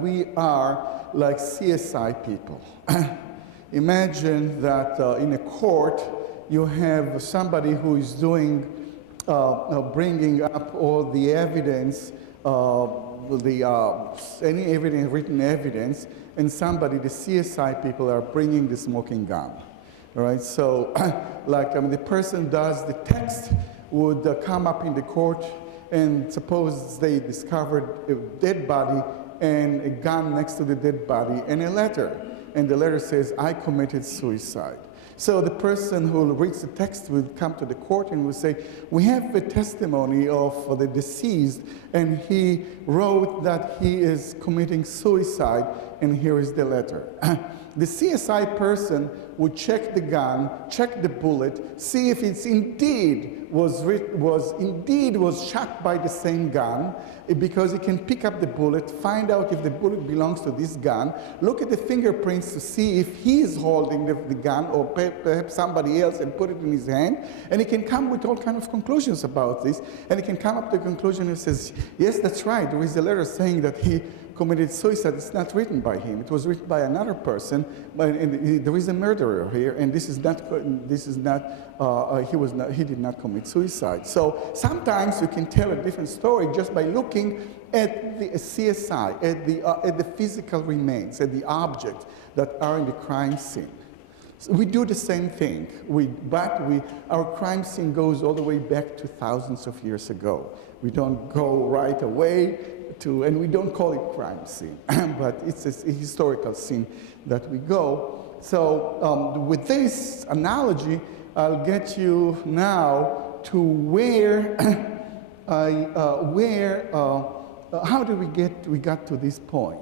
we are like CSI people. Imagine that in a court, you have somebody who is doing, bringing up all the evidence, any evidence, written evidence, and somebody, the CSI people, are bringing the smoking gun. All right, so like the person does the text would come up in the court, and suppose they discovered a dead body and a gun next to the dead body and a letter. And the letter says, I committed suicide. So the person who reads the text will come to the court and will say, we have a testimony of the deceased, and he wrote that he is committing suicide, and here is the letter. The CSI person would check the gun, check the bullet, see if it's indeed was shot by the same gun, because he can pick up the bullet, find out if the bullet belongs to this gun, look at the fingerprints to see if he is holding the gun, or perhaps somebody else, and put it in his hand, and he can come with all kinds of conclusions about this, and he can come up to the conclusion and says, yes, that's right, there is a letter saying that he committed suicide. It's not written by him. It was written by another person, but there is a murderer here, and he did not commit suicide. So sometimes you can tell a different story just by looking at the CSI, at the physical remains, at the objects that are in the crime scene. So we do the same thing, our crime scene goes all the way back to thousands of years ago. We don't go right away and we don't call it crime scene, but it's a historical scene that we go. So with this analogy, I'll get you now to how do we got to this point?